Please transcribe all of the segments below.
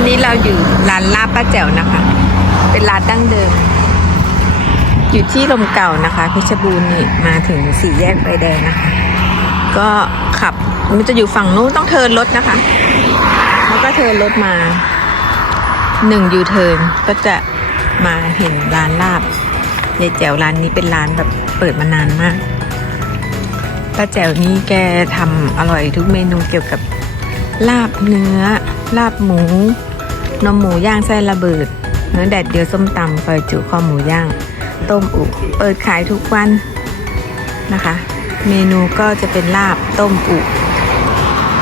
อนนี้เราอยู่ร้านลาบป้าแจ๋วนะคะ เป็นร้านดั้งเดิม อยู่ที่ลมเก่านะคะเพชรบูรณ์นี่มาถึงสี่แยกไฟแดงนะคะ ก็ขับมันจะอยู่ฝั่งนู้นต้องเทินรถนะคะ แล้วก็เทินรถมาหนึ่งยูเทินก็จะมาเห็นร้านลาบยายแจ๋วร้านนี้เป็นร้านแบบเปิดมานานมากป้าแจ๋วนี่แกทำอร่อยทุกเมนูเกี่ยวกับลาบเนื้อ ลาบหมู นมหมูย่างไส้ระเบิด เนื้อแดดเดียวส้มตำซอยจุข้อหมูย่าง ต้มอุเปิดขายทุกวันนะคะ เมนูก็จะเป็นลาบต้มอุ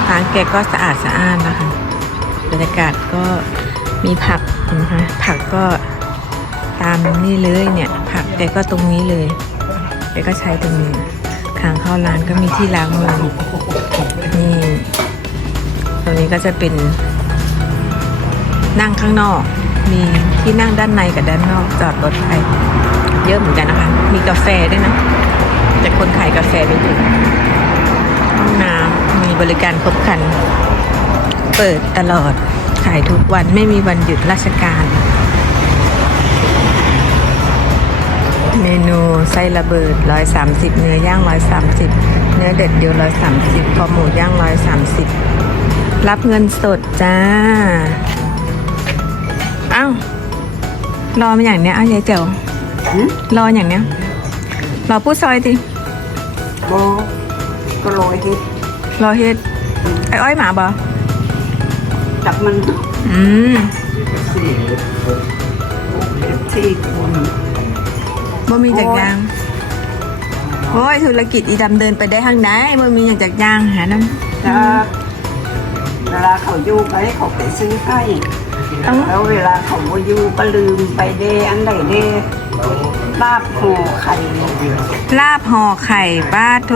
ร้านแกก็สะอาดสะอ้านนะคะ บรรยากาศก็มีผักนะคะผักก็ตามนี่เลยเนี่ยผักแกก็ตรงนี้เลยแกก็ใช้ตรงนี้ทางเข้าร้านก็มีที่ล้างมือนี่ตรงนี้ก็จะเป็น นั่งข้างนอก มีที่นั่งด้านในกับด้านนอกจอดรถไปเยอะเหมือนกันนะคะ มีกาแฟด้วยนะ แต่คนขายกาแฟไม่อยู่ห้องน้ำมีบริการครบครัน เปิดตลอด ขายทุกวันไม่มีวันหยุดราชการ เมนูไส้ระเบิด 130 เนื้อย่าง 130 เนื้อเด็ดเดียว 130 คอหมูย่าง 130 รับเงินสดจ้า อ้ารอมาอย่างเนี้ยเอายายเจ๋วหืมรออย่างเนี้ยรอผู้ซอยดิโบก็โรยที่รอเฮ็ดไอ้อ้อยหมาบอจับมันอืมที่คุณบ่มีจากยางโอ้ยธุรกิจอีดำเดินไปได้ทางไหนบ่มีอย่างจากยางหาน้ำจะเวลาเขาอยู่ก็ให้เขาไปซื้อให้ต้อง แล้วเวลาเขาบ่อยู่ก็ลืมไปเดอันไหนเดลาบห่อไข่ลาบห่อไข่ป้าโท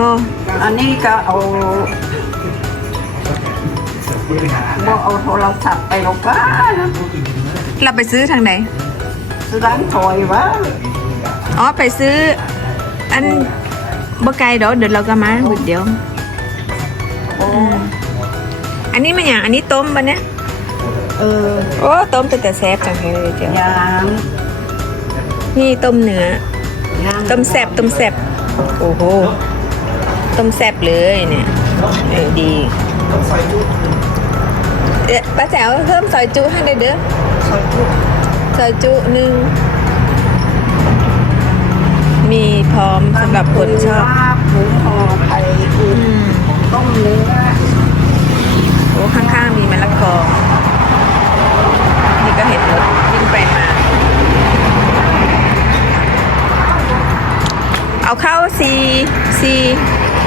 อันนี้ก็เอาบ่เอาโทรศัพท์ไปหรอกว่านะเราไปซื้อทางไหนซื้อร้านถอยวะอ๋อไปซื้อ อันบ่ไกลเดี๋ยวเดี๋ยวเราก็มาบุดเดียวโอ้อันนี้มันอย่างอันนี้ต้มปะเนี่ย เออโอ้ต้มเป็นแต่แซ่บจังเลยเจียวยางนี่ต้มเนื้อยางต้มแซ่บต้มแซ่บโอ้โหต้มแซ่บเลยเนี่ยเออดีเอ๊ะป้าแจ๋วเพิ่มซอยจุให้เลยเด้อซอยจุซอยจุหนึ่งมีพร้อมสำหรับคนชอบลาบหมูห่อไข่อือืมมต้มเนื้อโอ้ข้างๆมีมะละกอนี่ ก็เห็นรถวิ่งไปมา เอาเข้าซีซี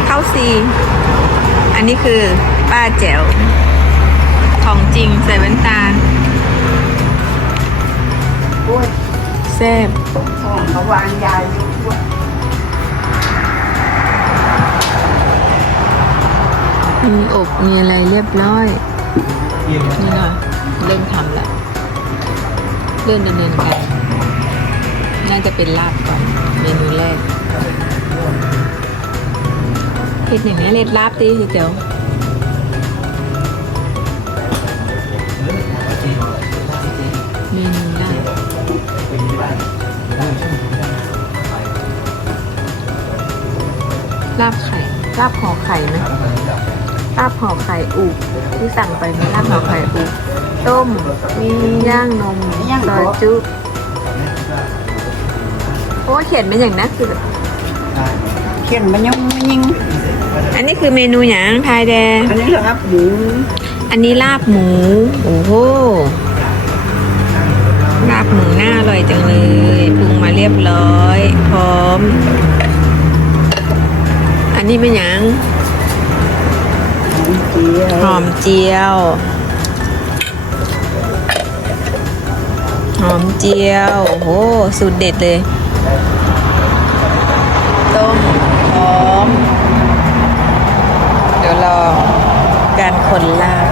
เข้าซีอันนี้คือป้าแจ๋วของจริงใส่แว่นตาโอ้ยแซ่บของเขาวางยาอยู่ด้วยมีอบมีอะไรเรียบร้อยนี่หน่อยเริ่มทำแล้ว เริ่มดำเนินการน่าจะเป็นลาบก่อนเมนูแรกเห็ดอย่างนี้เล็ดลาบตีสิเจียวเมนูแรกลาบไข่ลาบห่อไข่ไหมลาบห่อไข่อุที่สั่งไปมีลาบห่อไข่อุ ต้ม มีย่างนมซอยจุโอ้ยเขียนเป็นอย่างนั้นคือแบบเขียนมันยังไม่ยิงอันนี้คือเมนูหยังทายแดงอันนี้เหรอครับหมูอันนี้ลาบหมู โอ้โห ลาบหมูน่าอร่อยจังเลยปรุงมาเรียบร้อย พร้อม อันนี้เป็นหยังหอมเจียว หอมเจียว โอ้โห สูตรเด็ดเลย ต้มหอม เดี๋ยวรอการคนลาบ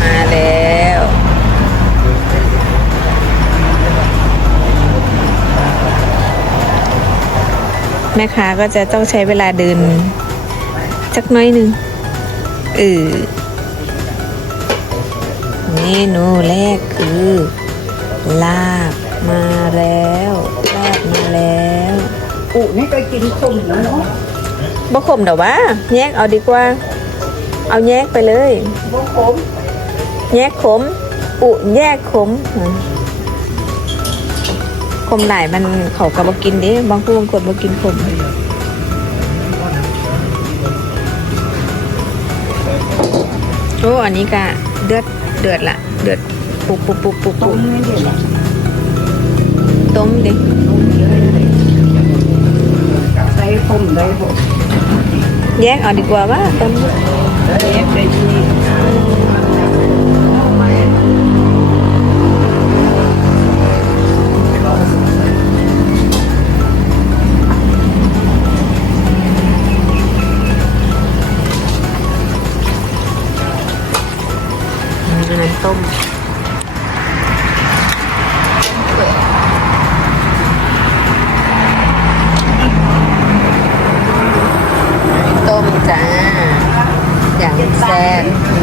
มาแล้ว แม่ค้าก็จะต้องใช้เวลาเดินสักน้อยหนึ่งเออ นูแรกคือ ลาบมาแล้วลาบมาแล้วอุนี่ก็กินขมแล้วเนาะบ่ขมเดี๋ยววะแยกเอาดีกว่า เอาแยกไปเลยบ่ขมแยกขมอุแยกขมอะขมหลายมันเขาก็บ่กินเดิบางผู้บางคนบ่กินขมโอ้อันนี้ก็เดือด เดือดละเดือดปุบปุบปุบปุบต้ปุมบไม่ได้หรอกต้มดิใส่ขมได้บ่แยกเอาดีกว่าว่าต้มเอ็ดได้ที่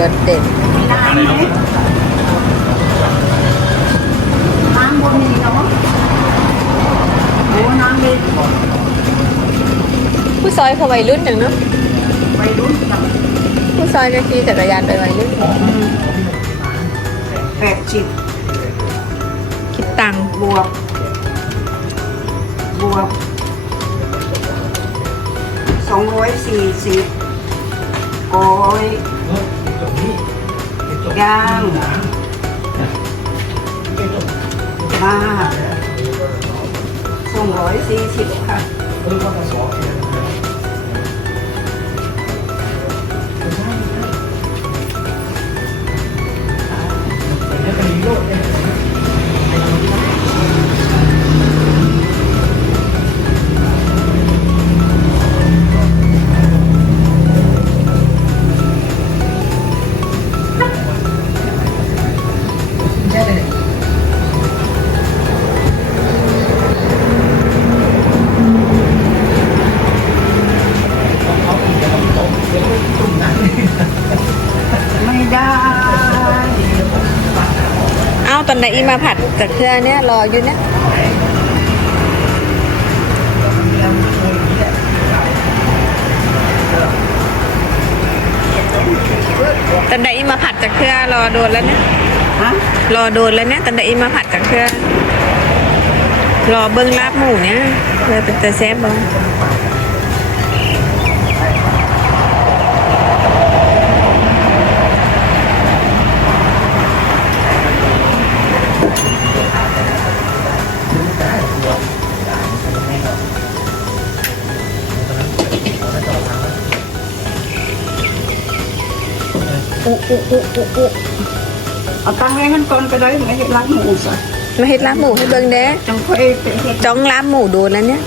รสเด็ดน้ำบ่มีเนาะโอ้น้ำเล็กผู้ซอยเขาวัยรุ่นจังเนาะไปรุ่นกับผู้ซอยก็ขี่จักรยานไปวัยรุ่นแปดสิบคิดตังค์บวก บวกสองร้อยสี่สิบโอ้ย ย่างมาสองร้อยสี่สิบค่ะ ไหนอีมาผัดกับเครือเนี่ยรออยู่เนี่ยตอนไหนอีมาผัดจากเครือรอโดนแล้วเนี่ยฮะรอโดนแล้วเนี่ยตอนไหนอีมาผัดจากเครือรอเบิ้งลาบหมูเนี่ยเลยเป็นแต่แซ่บบ้ อุอุอุอุอุเอาตั้งไว้กันก่อนก็ได้ไม่ให้รักหมูซะมาเฮ็ดลาบหมูให้เบิ้งเด้จังค่อยไปเฮ็ดจ้องลาบหมูโดนแล้วเนี่ย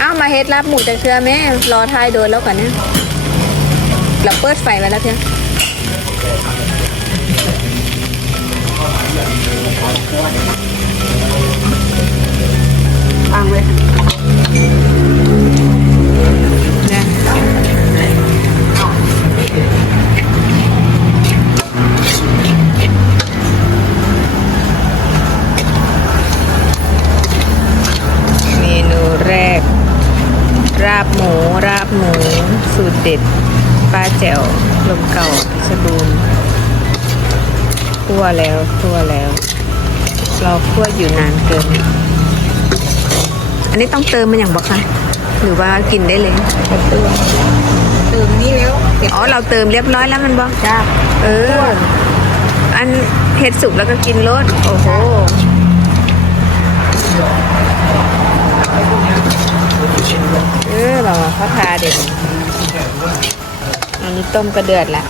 เอามาเฮ็ดลาบหมูจากเชือแม่รอทายโดนแล้วก่อนเนี่ย เราเปิดไฟไว้แล้วเพียงตั้งไว้นะเมนูแรกราบหมู ราบหมู สูตรเด็ด ป้าแจ๋วลมเก่าเพชรบูรณ์คั่วแล้วคั่วแล้ว เราคั่วอยู่นานเกิน อันนี้ต้องเติมมันอย่างบอกคะหรือว่ากินได้เลยเติมเติมนี่แล้วอ๋อเราเติมเรียบร้อยแล้วมันบอกจ้าเออ อันเผ็ดสุกแล้วก็กินรสโอ้โห ต้มกระเดือดแล้ว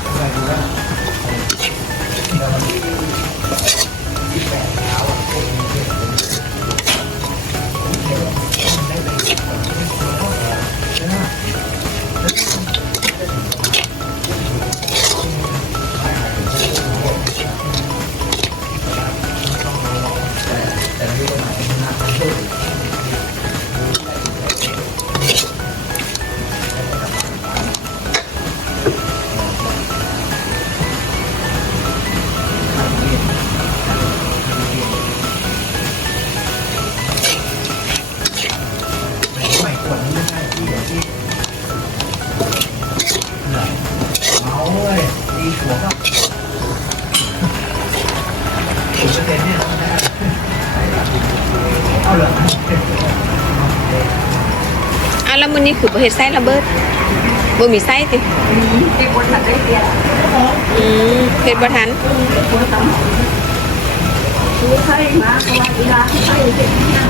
คือบ่เฮ็ดไส้ระเบิดบ่มีไส้ติมีเด็กคนถัดได้เดียวอืมเฮ็ดบ่ทันคนทำซื้อไข่มาเพราะว่าเวลาไข่เด็กเนี่ย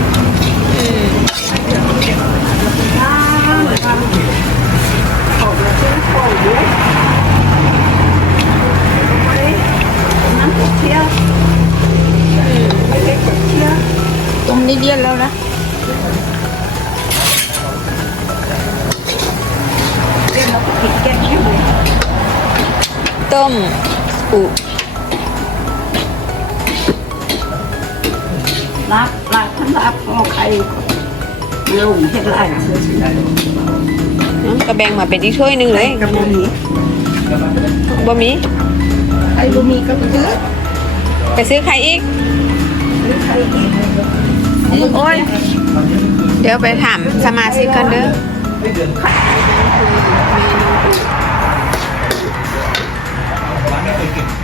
อืมน้ำทำของเราซื้อของเยอะไปน้ำเชี่ยวไม่เล็กเชี่ยวตรงนี้เดียนแล้วนะ ต้มอุรับรับทั้งรับพอใครลงเห็ดไรน้ำกระแบงมาเป็นอีกถ้วยหนึงเลยกับบุมีบ่มีไอ้บุมีก็คือไปซื้อไข่อีกใครอีกโอ้ยเดี๋ยวไปถามสมาชิกกันเด้อ 이렇게.